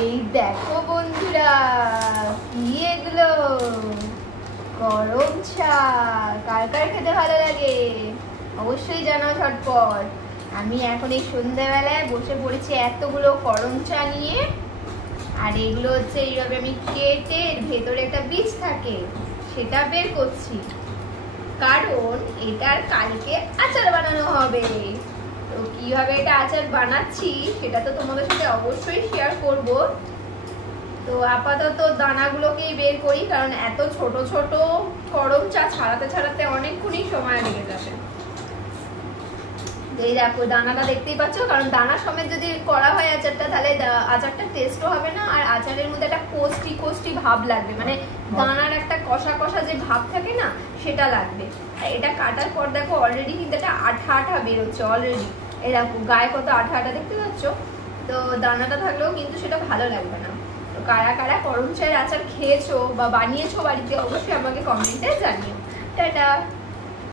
এই দেখো বন্ধুরা, কি এগুলো? গরম চা কার কার খেতে ভালো লাগে অবশ্যই জানাও ঝটপট। আমি এখন এই সন্ধ্যাবেলায় বসে পড়েছি এতগুলো গরম চা নিয়ে। আর এগুলো হচ্ছে এইভাবে আমি কেটে ভেতরে একটা বীজ থাকে সেটা বের করছি, কারণ এটার কালকে আচার বানানো হবে। তো কিভাবে এটা আচার বানাচ্ছি সেটা তো তোমাদের সাথে অবশ্যই শেয়ার করব। তো আপাতত দানাগুলোকেই বের করি, কারণ এত ছোট ছোট গরম চা ছাড়াতে ছাড়াতে অনেকক্ষণই সময় লেগে যাবে। এই দেখো দানাটা দেখতেই পাচ্ছ, কারণ দানা সমেত যদি করা হয় আচারটা তাহলে আচারটা টেস্টও হবে না, আর আচারের মধ্যে একটা কোষ্টি কোষ্টি ভাব লাগবে, মানে দানার একটা কষা কষা যে ভাব থাকে না সেটা লাগবে। এটা কাটার পর দেখো অলরেডি কিন্তু একটা আঠা আঠা বেরোচ্ছে অলরেডি। এই দেখো গায়ে কত আঠা আঠা দেখতে পাচ্ছ। তো দানাটা থাকলেও কিন্তু সেটা ভালো লাগবে না। তো কারা কারা গরম চায়ের আচার খেয়েছো বা বানিয়েছো বাড়িতে অবশ্যই আমাকে কমেন্টে জানিও। টাটা।